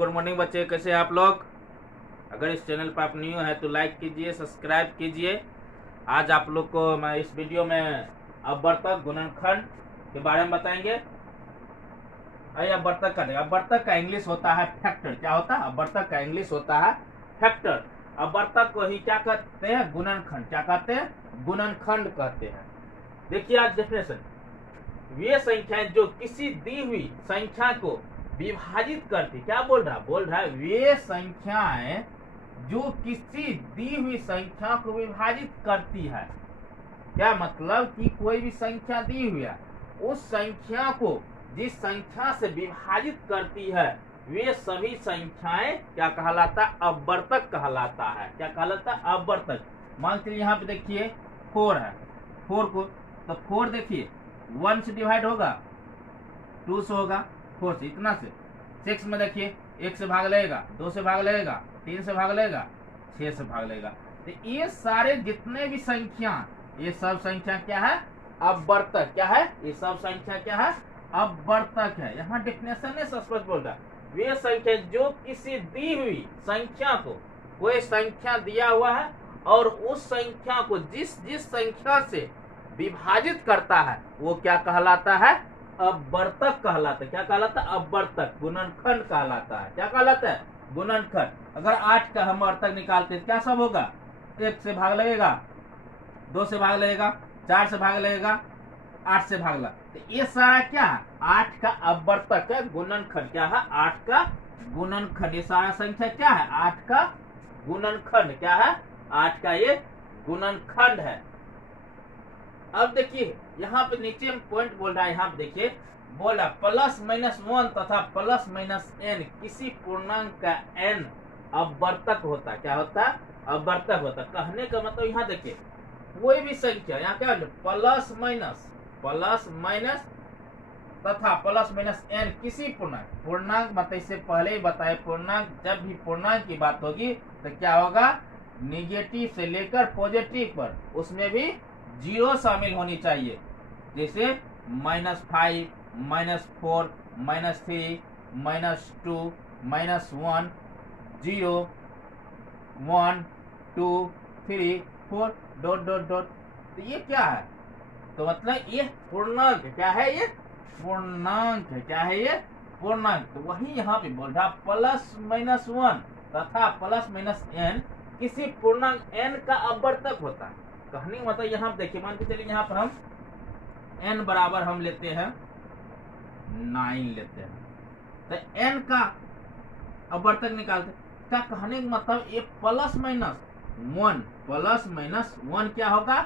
Good morning बच्चे, कैसे हैं आप लोग। अगर इस चैनल पर आप न्यू हैं तो लाइक कीजिए, सब्सक्राइब कीजिए। आज आप लोग को मैं इस वीडियो में अपवर्तक गुणनखंड के बारे में बताएंगे। अपवर्तक का अपवर्तक का इंग्लिश होता है फैक्टर। क्या होता है? अपवर्तक का इंग्लिश होता है फैक्टर। अपवर्तक को ही क्या कहते हैं? गुणनखंड। क्या कहते हैं? गुणनखंड कहते हैं। देखिए आज डेफिनेशन, वे संख्याएं जो किसी दी हुई संख्या को विभाजित करती। क्या बोल रहा है वे संख्याएं जो किसी दी हुई संख्या को विभाजित करती है। क्या मतलब कि कोई भी संख्या दी हुई है, उस संख्या को जिस संख्या से विभाजित करती है वे सभी संख्याएं क्या कहलाता है? अपवर्तक कहलाता है। क्या कहलाता है? अपवर्तक। मान चलिए यहाँ पे देखिए 4 है, 4 को तो 4 देखिए 1 से डिवाइड होगा, 2 से होगा, 4 से, इतना से। 6 में देखिए 1 से भाग लगेगा, 2 से भाग लगेगा, 3 से भाग लगेगा, 6 से भाग लगेगा। तो ये सारे जितने भी संख्या, ये सब संख्या क्या है? अपवर्तक। क्या है? ये सब संख्या क्या है? अपवर्तक है। यहाँ डेफिनेशन में स्पष्ट बोल रहा है वे संख्या जो किसी दी हुई संख्या को, कोई संख्या दिया हुआ है और उस संख्या को जिस जिस संख्या से विभाजित करता है वो क्या कहलाता है? अपवर्तक कहलाता है। क्या कहलाता है? अपवर्तक। गुणनखंड कहलाता है। क्या कहलाता है? गुणनखंड। अगर 8 का हम अपवर्तक निकालते हैं क्या सब होगा? 1 से भाग लगेगा, 2 से भाग लगेगा, 4 से भाग लगेगा, 8 से भाग लगा। तो ये सारा क्या है? 8 का अपवर्तक है, गुणनखंड। क्या है? 8 का गुणनखंड। ये सारा संख्या क्या है? 8 का गुणनखंड। क्या है? 8 का ये गुणनखंड है। अब देखिए यहाँ पे नीचे में पॉइंट बोल रहा है, यहाँ पे देखिए बोला +-1 तथा +-n किसी पूर्णांक का n अपवर्तक होता है। क्या होता है? अपवर्तक होता है। कहने का मतलब यहाँ देखिए कोई भी संख्या, यहाँ क्या प्लस माइनस तथा +-n किसी पूर्णांक मतलब इससे पहले ही बताए पूर्णांक, जब भी पूर्णांक की बात होगी तो क्या होगा? निगेटिव से लेकर पॉजिटिव पर उसमें भी 0 शामिल होनी चाहिए। जैसे -5, -4, -3, -2, -1, 0, 1, 2, 3, 4 ... तो ये क्या है? तो मतलब ये पूर्णांक। क्या है? ये पूर्णांक है। क्या है? ये पूर्णांक। तो वही यहाँ पे बोल रहा +-1 तथा +-n किसी पूर्णांक n का अपवर्तक होता है। कहने मतलब यहाँ देखिए, मान के चलिए यहाँ पर हम n बराबर हम लेते हैं 9 लेते हैं, तो n का अपवर्तक निकालते। क्या कहने का मतलब ये +-1 क्या होगा?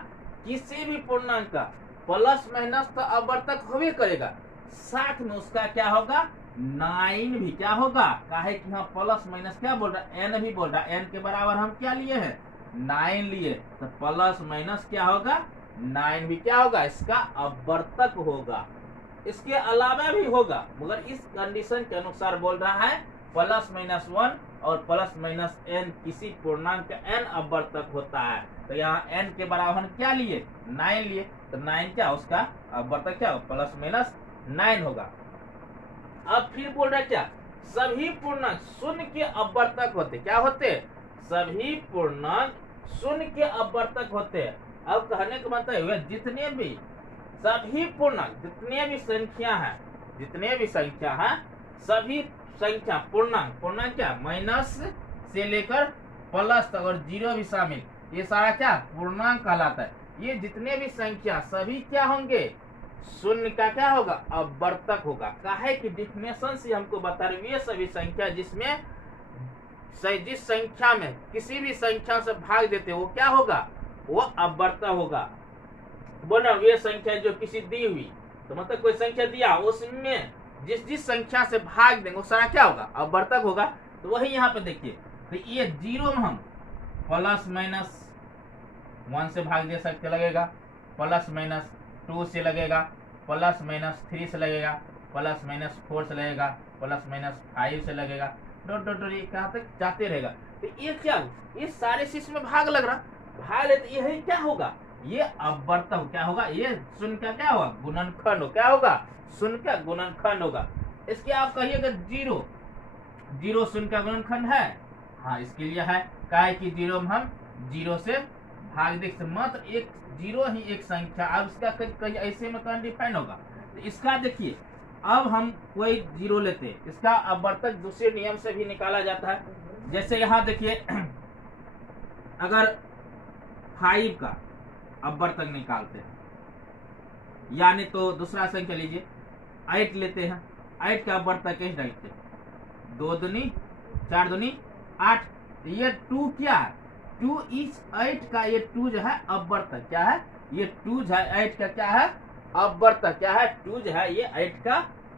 किसी भी पूर्णांक का +- तो अपवर्तक होवे करेगा, साथ में उसका क्या होगा? 9 भी क्या होगा? काहे कि यहाँ +- क्या बोल रहा है? n भी बोल रहा है। n के बराबर हम क्या लिए हैं? 9 लिए, तो +- क्या होगा? 9 भी क्या होगा? इसका अपवर्तक होगा। इसके अलावा भी होगा, मगर इस कंडीशन के अनुसार बोल रहा है +-1 और +-n किसी पूर्णांक का n अपवर्तक होता है। तो यहाँ n के बराबर हम क्या लिए? 9 लिए, तो 9 क्या? उसका अपवर्तक क्या होगा? +-9 होगा। अब फिर बोल रहा है क्या? सभी पूर्णांक शून्य के अपवर्तक होते। क्या होते? सभी पूर्णांक शून्य के अपवर्तक होते हैं। अब कहने का मतलब है जितने भी सभी पूर्णांक, जितने भी संख्या है, सभी संख्या पूर्णांक क्या? माइनस से लेकर प्लस तक और 0 भी शामिल, ये सारा क्या? पूर्णांक कहलाता है। ये जितने भी संख्या सभी क्या होंगे? शून्य का क्या होगा? अपवर्तक होगा। काहे कि डेफिनेशन से हमको बता रहे ये सभी संख्या जिसमें जिस संख्या में किसी भी संख्या से भाग देते वो क्या होगा? वो अपवर्तक होगा। बोला वे संख्या जो किसी दी हुई, तो मतलब कोई संख्या दिया उसमें जिस संख्या से भाग देंगे वो सारा क्या होगा? अपवर्तक होगा। तो वही यहाँ पे देखिए, तो ये 0 में हम +-1 से भाग दे सकते, लगेगा +-2 से लगेगा, +-3 से लगेगा, +-4 से लगेगा, +-5 से लगेगा, ये कहाँ तक जाते रहेगा। तो ये क्या? ये सारे चीज में भाग लग रहा, भाग ले, तो ये क्या होगा? ये अपवर्तक। क्या होगा? ये शून्य का क्या होगा? गुणनखंड। क्या होगा? शून्य का गुणनखंड होगा। इसके आप कहिएगा 0, जीरो शून्य का गुणनखंड है, हाँ इसके लिए है, काहे कि जीरो में हम जीरो से भाग देख से मात्र एक जीरो ही एक संख्या, अब इसका कहीं ऐसे में अनडिफाइंड होगा। तो इसका देखिए अब हम कोई जीरो लेते हैं, इसका अपवर्तक दूसरे नियम से भी निकाला जाता है। जैसे यहाँ देखिए अगर 5 का अपवर्तक निकालते हैं, यानी तो दूसरा संख्या लीजिए 8 लेते हैं, 8 का अपवर्तक कैसे डालते हैं, 2 दूनी 4 दूनी 8, ये 2 क्या है, 2 इस 8 का ये 2 जो है अपवर्तक क्या है, ये 2 जो है 8 का क्या है अपवर्तक, क्या है 2 जो है ये 8 का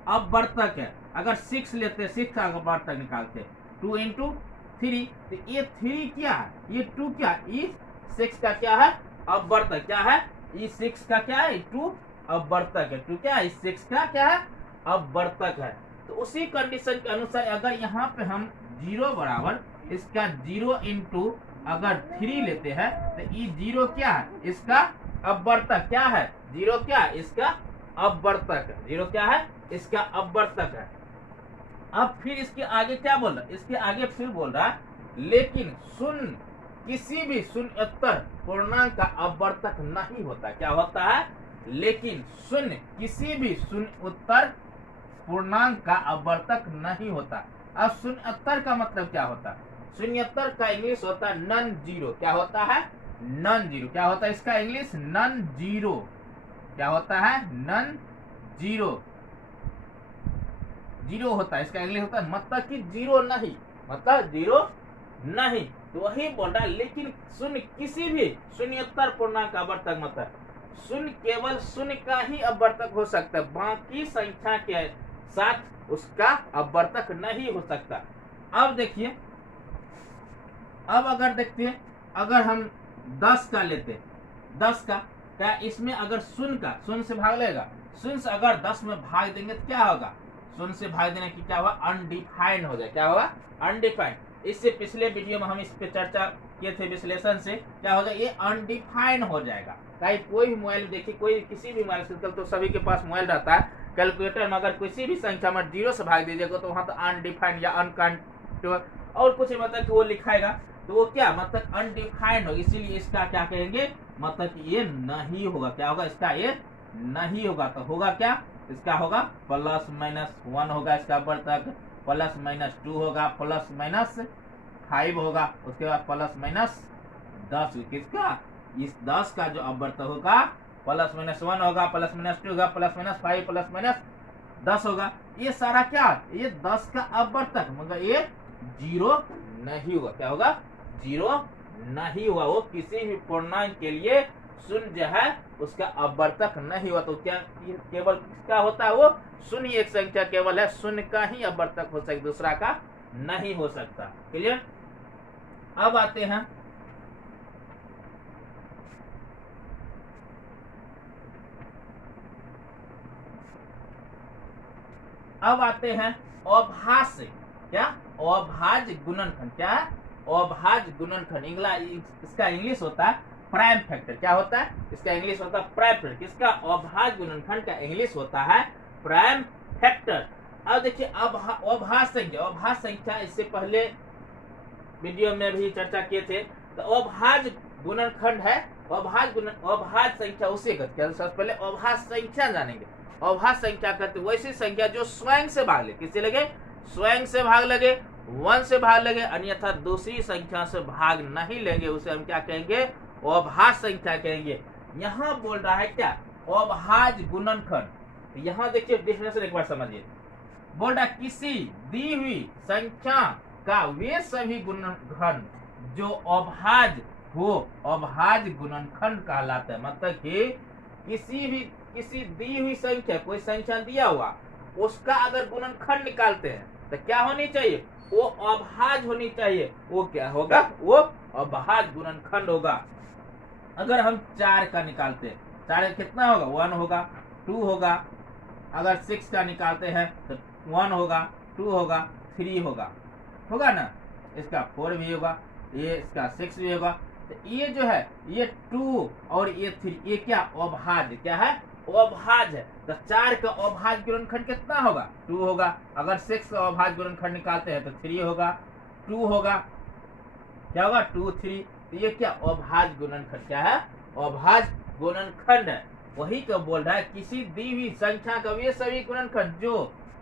अपवर्तक है। अगर 6 लेते हैं, 6 का अपवर्तक निकालते हैं 2 इंटू 3, तो ये 3 क्या है, ये 2 क्या है, इस 6 का क्या है अपवर्तक, क्या है इस 6 का क्या है 2 अपवर्तक है, 2 क्या है इस 6 का क्या है अपवर्तक है। तो उसी कंडीशन के अनुसार अगर यहाँ पे हम 0 बराबर इसका 0 इंटू अगर 3 लेते हैं, तो ये 0 क्या है इसका अपवर्तक, क्या है 0 क्या है इसका अपवर्तक है, 0 क्या है इसका अपवर्तक है। अब फिर इसके आगे क्या बोल रहा है, इसके आगे फिर बोल रहा है लेकिन शून्य किसी भी शून्येतर पूर्णांक का अपवर्तक नहीं होता, क्या होता है, लेकिन शून्य किसी भी शून्योत्तर पूर्णांक का अपवर्तक नहीं होता। अब शून्योत्तर का मतलब क्या होता है, शून्योत्तर का इंग्लिश होता है नन जीरो, क्या होता है नन जीरो, क्या होता है इसका इंग्लिश नन जीरो, क्या होता है नन जीरो, जीरो होता है इसका इंग्लिश होता है मतलब कि जीरो नहीं, मतलब जीरो नहीं। तो वही बोल रहा है लेकिन शून्य किसी भी शून्योत्तर पूर्णांक का अपवर्तक मतलब शून्य केवल शून्य का ही अपवर्तक हो सकता है, बाकी संख्या के साथ उसका अपवर्तक नहीं हो सकता। अब देखिए अब अगर देखते हैं अगर हम 10 का लेते 10 का क्या इसमें अगर शून्य से भाग लेगा, शून्य से अगर 10 में भाग देंगे तो क्या होगा, शून्य से भाग देने की क्या होगा अनडिफाइंड हो जाए, क्या होगा अनडिफाइंड। इससे पिछले वीडियो में हम इस पे चर्चा किए थे विश्लेषण से, क्या होगा ये अनडिफाइंड हो जाएगा। कहीं कोई भी मोबाइल देखिए, कोई किसी भी मोबाइल से तो सभी के पास मोबाइल रहता है, कैलकुलेटर में अगर किसी भी संख्या में 0 से भाग दीजिएगा तो वहां तो अनडिफाइंड या अनकाउंटेबल और कुछ मतलब कि वो लिखाएगा, तो वो क्या मतलब अनडिफाइंड हो, इसीलिए इसका क्या कहेंगे मतलब कि ये नहीं होगा, क्या होगा इसका ये नहीं होगा। तो होगा क्या इसका होगा प्लस माइनस 1 होगा इसका अपवर्तक, प्लस माइनस 2 होगा, प्लस माइनस 5 होगा, उसके बाद प्लस माइनस 10, किसका इस 10 का जो अपवर्तक होगा प्लस माइनस 1 होगा, प्लस माइनस 2 होगा, प्लस माइनस 5, प्लस माइनस 10 होगा। ये सारा क्या ये 10 का अपवर्तक मगर ये 0 नहीं होगा, क्या होगा 0 नहीं हुआ, वो किसी भी पूर्णांक के लिए शून्य जो है उसका अपवर्तक नहीं हुआ। तो क्या केवल क्या होता है वो शून्य एक संख्या केवल है, शून्य का ही अपवर्तक हो सकता, दूसरा का नहीं हो सकता। क्लियर। अब आते हैं अभाज्य, क्या अभाज्य गुणनखंड, क्या है अभाज्य गुणनखंड, इसका इंग्लिश होता है प्राइम फैक्टर, क्या होता है इसका इंग्लिश होता है प्राइम फैक्टर, किसका अभाज्य गुणनखंड का इंग्लिश होता है प्राइम फैक्टर। अब देखिए अभाज्य संख्या इससे पहले वीडियो में भी चर्चा किए थे। तो अभाज्य गुणनखंड है, अभाज्य संख्या उसे कहते हैं। सबसे पहले अभाज्य संख्या जानेंगे, अभाज्य संख्या कहते वैसी संख्या जो स्वयं से भाग ले, किससे लगे स्वयं से भाग लगे, 1 से भाग लगे, अन्यथा दूसरी संख्या से भाग नहीं लेंगे, उसे हम क्या कहेंगे अभाज्य संख्या कहेंगे। यहाँ बोल रहा है क्या अभाज्य गुणनखंड। यहाँ देखिए डेफिनेशन एक बार समझिए, बोल रहा किसी दी हुई संख्या का वे सभी गुणनखंड जो अभाज्य हो अभाज्य गुणनखंड कहलाता है। मतलब कि किसी दी हुई संख्या, कोई संख्या दिया हुआ उसका अगर गुणनखंड निकालते हैं तो क्या होनी चाहिए वो अभाज्य होनी चाहिए, वो क्या होगा वो अभाज्य गुणनखंड होगा। अगर हम 4 का निकालते हैं, 4 का कितना होगा 1 होगा, 2 होगा, अगर 6 का निकालते हैं तो 1 होगा, 2 होगा, 3 होगा ना, इसका 4 भी होगा, ये इसका 6 भी होगा। तो ये जो है ये 2 और ये 3 ये क्या अभाज्य, क्या है अभाज्य है, तो 4 का अभाज्य गुणनखंड कितना होगा? 2 होगा। अगर 6 का अभाज्य गुणनखंड निकालते हैं तो 3 होगा, 2 होगा, क्या होगा? 2 3। तो ये क्या अभाज्य गुणनखंड, क्या है? अभाज्य गुणनखंड है। वही तो बोल रहा है किसी दी हुई संख्या का वे सभी गुणनखंड जो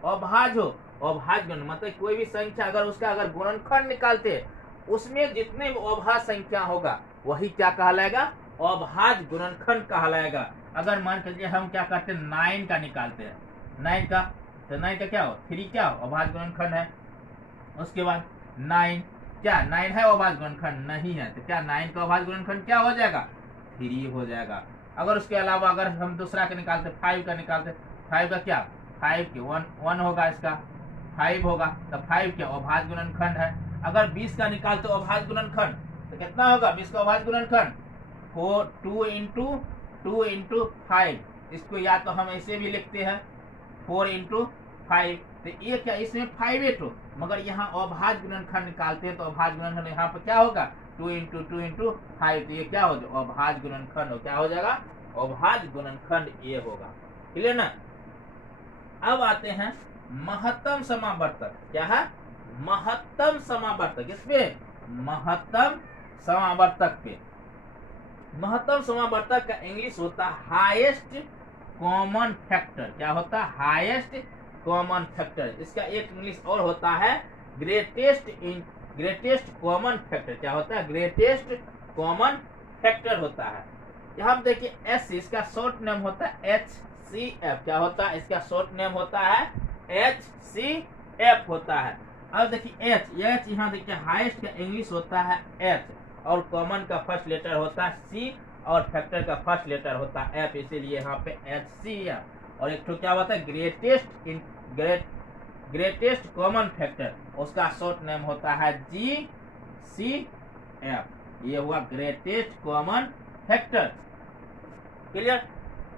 अभाज्य हो, अभाज्य गुण मतलब कोई भी संख्या अगर उसका अगर गुणनखंड निकालते हैं उसमें जितने अभाज्य संख्या होगा वही क्या कहलाएगा? अभाज्य गुणनखंड कहलाएगा। अगर मान के चलिए हम क्या करते हैं 9 का निकालते हैं, 9 का, तो 9 का क्या हो? 3 क्या हो? अभाज्य गुणनखंड है। उसके बाद 9 क्या 9 है अभाज्य गुणनखंड? नहीं है। तो क्या 9 का अभाज्य गुणनखंड क्या हो जाएगा? 3 हो जाएगा। अगर उसके अलावा अगर हम दूसरा का निकालते 5 का निकालते, 5 का क्या? 5 के 1 होगा, इसका 5 होगा, तो 5 क्या अभाज्य गुणनखंड है। अगर 20 का निकालते अभाज्य गुणनखंड तो कितना होगा? 20 का अभाज्य गुणनखंड 2 इंटू 5। इसको या तो हम ऐसे भी लिखते हैं 4 इंटू 5। तो ये क्या इसमें 5 है तो, मगर यहाँ अभाज्य गुणनखंड निकालते हैं तो अभाज्य गुणनखंड यहाँ पर क्या होगा? 2 इंटू 5। तो ये क्या हो जाएगा? अभाज्य गुणनखंड हो, क्या हो जाएगा? अभाज्य गुणनखंड ये होगा। क्लियर ना? अब आते हैं महत्तम समावर्तक। क्या है? महत्तम समावर्तक। इस पे महत्तम समावर्तक पे, महत्तम समावर्तक का इंग्लिश होता है हाईएस्ट कॉमन फैक्टर। क्या होता है? Highest common factor. इसका एक इंग्लिश और होता है ग्रेटेस्ट कॉमन फैक्टर। क्या होता है? ग्रेटेस्ट कॉमन फैक्टर होता है। यहाँ देखिए एस, इसका शॉर्ट नेम होता है HCF। क्या होता है? इसका शॉर्ट नेम होता है HCF होता है। अब देखिए H यहाँ देखिए हाईएस्ट का इंग्लिश होता है H, और कॉमन का फर्स्ट लेटर होता है C, और फैक्टर का फर्स्ट लेटर होता है F, इसीलिए यहाँ पे HCF। और एक तो क्या होता है? ग्रेटेस्ट कॉमन फैक्टर, उसका शॉर्ट नेम होता है GCF। ये हुआ ग्रेटेस्ट कॉमन फैक्टर। क्लियर?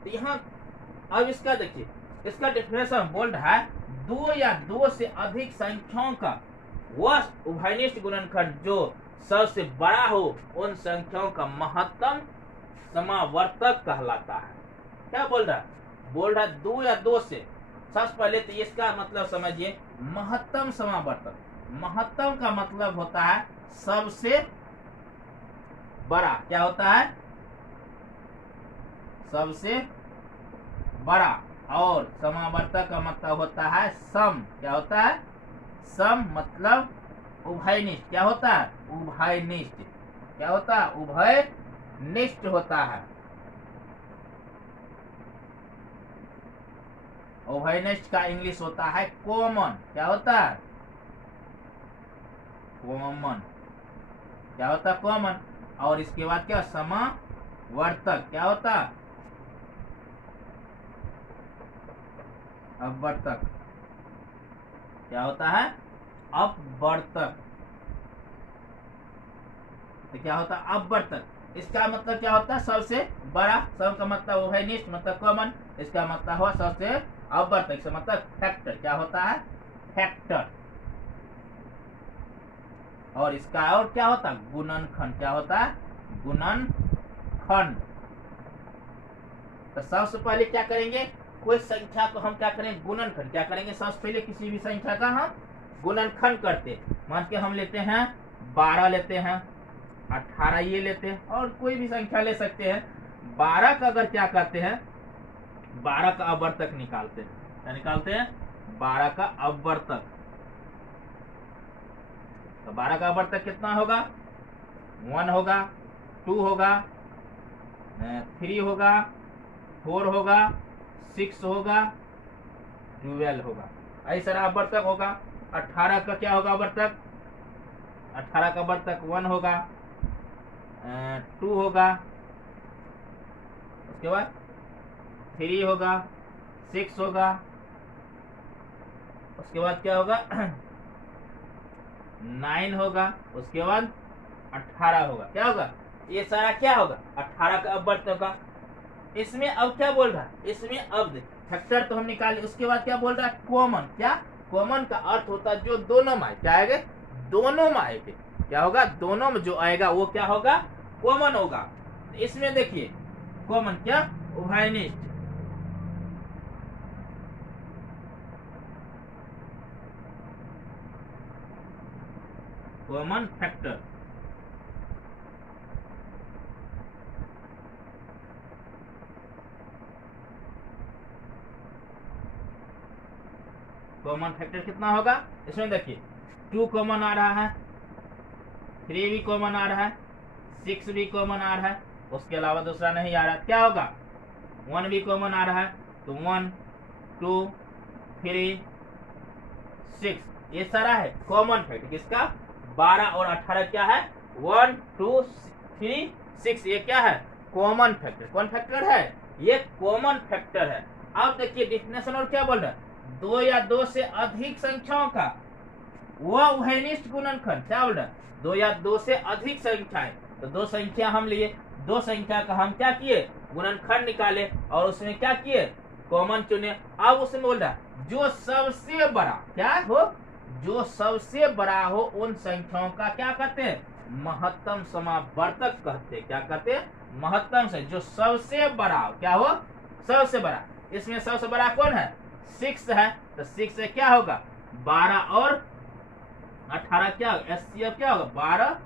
तो यहाँ अब इसका देखिए, इसका डेफिनेशन बोल्ड है 2 या 2 से अधिक संख्याओं का वह उभयनिष्ठ गुणनखंड जो सबसे बड़ा हो उन संख्याओं का महत्तम समावर्तक कहलाता है। क्या बोल रहा है? बोल रहा है 2 या 2 से। सबसे पहले तो इसका मतलब समझिए महत्तम समावर्तक। महत्तम का मतलब होता है सबसे बड़ा। क्या होता है? सबसे बड़ा। और समावर्तक का मतलब होता है सम। क्या होता है? सम मतलब उभयनिष्ठ। क्या होता है? उभयनिष्ठ। क्या होता है? उभयनिष्ठ होता है। उभयनिष्ठ का इंग्लिश होता है कॉमन। क्या होता है? कॉमन। क्या होता है? कॉमन। और इसके बाद क्या? समावर्तक। क्या होता है? अपवर्तक। क्या होता है? अपवर्तक। तो क्या होता है? अपवर्तक। इसका मतलब क्या होता है? सबसे बड़ा। सब का मतलब उभयनिष्ठ मतलब कॉमन। इसका मतलब हुआ सबसे अपवर्तक, इसका मतलब फैक्टर। क्या होता है? फैक्टर। और इसका और क्या होता है? गुणनखंड। क्या होता है? गुणनखंड। तो सबसे पहले क्या करेंगे? कोई संख्या को हम क्या करेंगे? गुणनखंड। क्या करेंगे? सबसे पहले किसी भी संख्या का हम गुणनखंड करते। मान के हम लेते हैं 12 लेते हैं, 18 ये लेते हैं, और कोई भी संख्या ले सकते हैं। 12 का अगर क्या करते हैं? 12 का अपवर्तक निकालते हैं। क्या निकालते हैं? 12 का अपवर्तक। तो 12 का अपवर्तक कितना होगा? 1 होगा, 2 होगा, 3 होगा, 4 होगा, 6 होगा, 12 होगा। ऐसा अपवर्तक होगा। 18 का क्या होगा अपवर्तक? 18 का अपवर्तक 1 होगा, 2 होगा, उसके बाद 3 होगा, 6 होगा, उसके बाद क्या होगा? 9 होगा, उसके बाद 18 होगा। क्या होगा? ये सारा क्या होगा? 18 का अपवर्तक होगा। इसमें अब क्या बोल रहा है? इसमें अब फैक्टर तो हम निकाले, उसके बाद क्या बोल रहा है? कॉमन। क्या? कॉमन का अर्थ होता है जो दोनों में। क्या आएगा? दोनों में आएगा। क्या होगा? दोनों में जो आएगा वो क्या होगा? कॉमन होगा। इसमें देखिए कॉमन क्या? उभयनिष्ठ। Common factor. कॉमन फैक्टर कितना होगा? इसमें देखिए 2 कॉमन आ रहा है, 3 भी कॉमन आ रहा है, 6 भी कॉमन आ रहा है, उसके अलावा दूसरा नहीं आ रहा। क्या होगा? 1 भी कॉमन आ रहा है, तो 1 2 3 6 ये सारा है कॉमन फैक्टर किसका? 12 और 18 क्या है? 1 2 3 6 ये क्या है? Common factor. कौन फैक्टर है? ये कॉमन फैक्टर है। अब देखिए डिफिनेशन और क्या बोल रहा है? 2 या 2 से अधिक संख्याओं का वह उभयनिष्ठ गुणनखंड। क्या बोल रहा है? 2 या 2 से अधिक संख्याएं। तो 2 संख्या हम लिए, 2 संख्या का हम क्या किए? गुणनखंड निकाले और उसमें क्या किए? कॉमन चुने। अब उसमें बोल रहा है जो सबसे बड़ा क्या हो? जो सबसे बड़ा हो उन संख्याओं का क्या कहते हैं? महत्तम समावर्तक कहते हैं। क्या कहते हैं? महत्तम से जो सबसे बड़ा हो। क्या हो? सबसे बड़ा। इसमें सबसे बड़ा कौन है? 6 है, तो 6 से क्या होगा? 12 और 18 क्या होगा? एचसीएफ क्या होगा? 12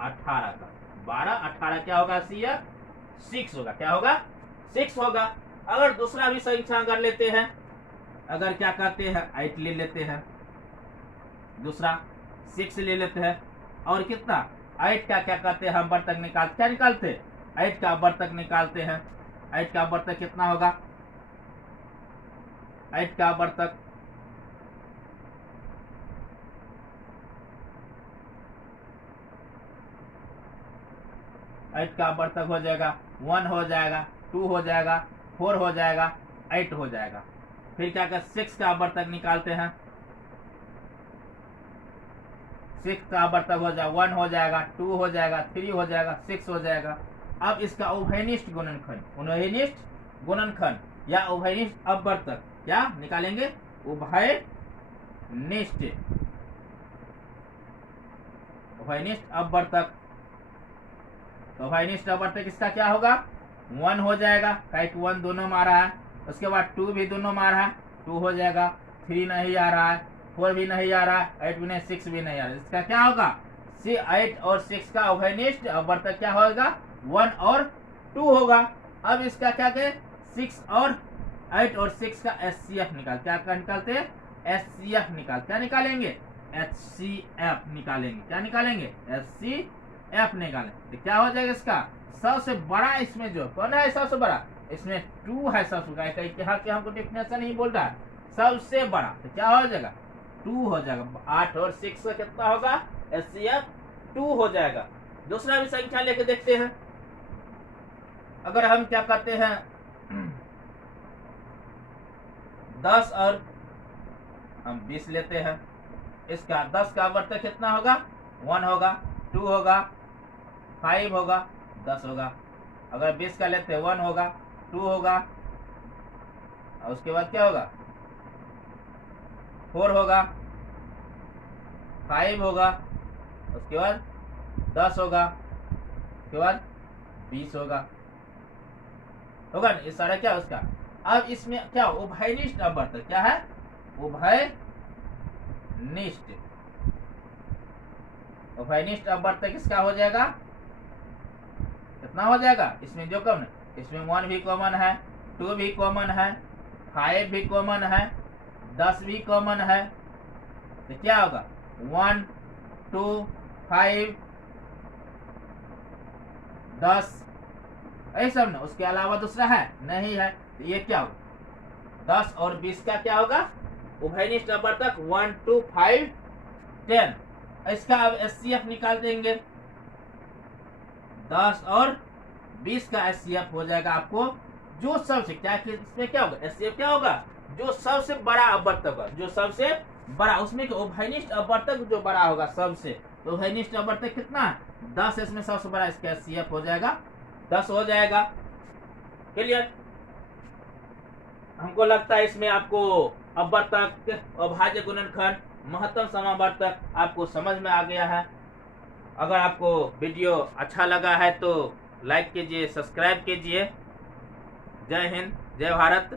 18 का 12 18 क्या होगा? एचसीएफ 6 होगा। क्या होगा? 6 होगा। अगर दूसरा भी संख्या अगर लेते हैं, अगर क्या कहते हैं 8 ले लेते हैं, दूसरा 6 ले लेते हैं, और कितना 8 का क्या कहते हैं हम वर्तक निकाल क्या निकालते? 8 का वर्तक निकालते हैं। 8 का वर्तक कितना होगा? 8 का वर्तक 8 का वर्तक हो जाएगा 1 हो जाएगा, 2 हो जाएगा, 4 हो जाएगा, 8 हो जाएगा। फिर क्या कर 6 का वर्तक निकालते हैं। 6 का वर्तक हो जाएगा 1 हो जाएगा, 2 हो जाएगा, 3 हो जाएगा, 6 हो जाएगा। अब इसका उभयनिष्ठ गुणनखंड, उभयनिष्ठ गुणनखंड या उभयनिष्ठ अपवर्तक क्या निकालेंगे? उभयनिष्ठ उभयनिष्ठ अपवर्तक। तो उभयनिष्ठ अपवर्तक इसका क्या होगा? 1 हो जाएगा, काहे कि 1 दोनों में आ रहा है। उसके बाद 2 भी दोनों में आ रहा है, 2 हो जाएगा। 3 नहीं आ रहा है, 4 भी नहीं आ रहा है, 8 भी नहीं, 6 भी नहीं आ रहा है। इसका क्या होगा? 8 और 6 का उभयनिष्ठ अपवर्तक क्या होगा? 1 और 2 होगा। अब इसका क्या करें? 6 और 8 और 6 का एचसीएफ निकाल। क्या निकालते हैं? एचसीएफ निकाल। क्या निकालेंगे? एचसीएफ निकालेंगे। क्या निकालेंगे? एचसीएफ निकालेंगे। तो क्या हो जाएगा इसका? सबसे बड़ा इसमें जो कौन है? सबसे बड़ा इसमें 2 है। सबसे बड़ा यहाँ के हमको डेफिनेशन नहीं बोल रहा है, सबसे बड़ा। तो क्या हो जाएगा? 2 हो जाएगा। 8 और 6 का कितना होगा? एचसीएफ 2 हो जाएगा। दूसरा भी संख्या लेके देखते हैं। अगर हम क्या करते हैं 10 और हम 20 लेते हैं, इसका 10 का वर्तक कितना होगा? 1 होगा, 2 होगा, 5 होगा, 10 होगा। अगर 20 का लेते हैं 1 होगा, 2 होगा, और उसके बाद क्या होगा? 4 होगा, 5 होगा, उसके बाद 10 होगा, उसके बाद 20 होगा। होगा ना? ये सारा क्या उसका? अब इसमें क्या उभयनिष्ठ अपवर्तक क्या है? उभयनिष्ठ उभयनिष्ठ अपवर्तक इसका हो जाएगा कितना हो जाएगा? इसमें जो कम इसमें 1 भी कॉमन है, 2 भी कॉमन है, 5 भी कॉमन है, 10 भी कॉमन है। तो क्या होगा? 1 2 5 10 यही सब ना। उसके अलावा दूसरा है नहीं है। तो ये क्या होगा? 10 और 20 का क्या होगा? उभयनिष्ठ अपवर्तक 1 2 5 10। इसका अब एचसीएफ निकाल देंगे। 10 और 20 का एचसीएफ हो जाएगा आपको जो सबसे क्या इसमें क्या होगा? एचसीएफ क्या होगा? जो सबसे बड़ा अपवर्तक होगा, जो सबसे बड़ा। उसमें उभयनिष्ठ अपवर्तक जो बड़ा होगा सबसे, तो उभयनिष्ठ अपवर्तक कितना है? 10 इसमें सबसे बड़ा, इसका एचसीएफ हो जाएगा 10 हो जाएगा। क्लियर? हमको लगता है इसमें आपको अपवर्तक, अभाज्य गुणनखंड, महत्तम समावर्तक आपको समझ में आ गया है। अगर आपको वीडियो अच्छा लगा है तो लाइक कीजिए, सब्सक्राइब कीजिए। जय हिंद, जय भारत।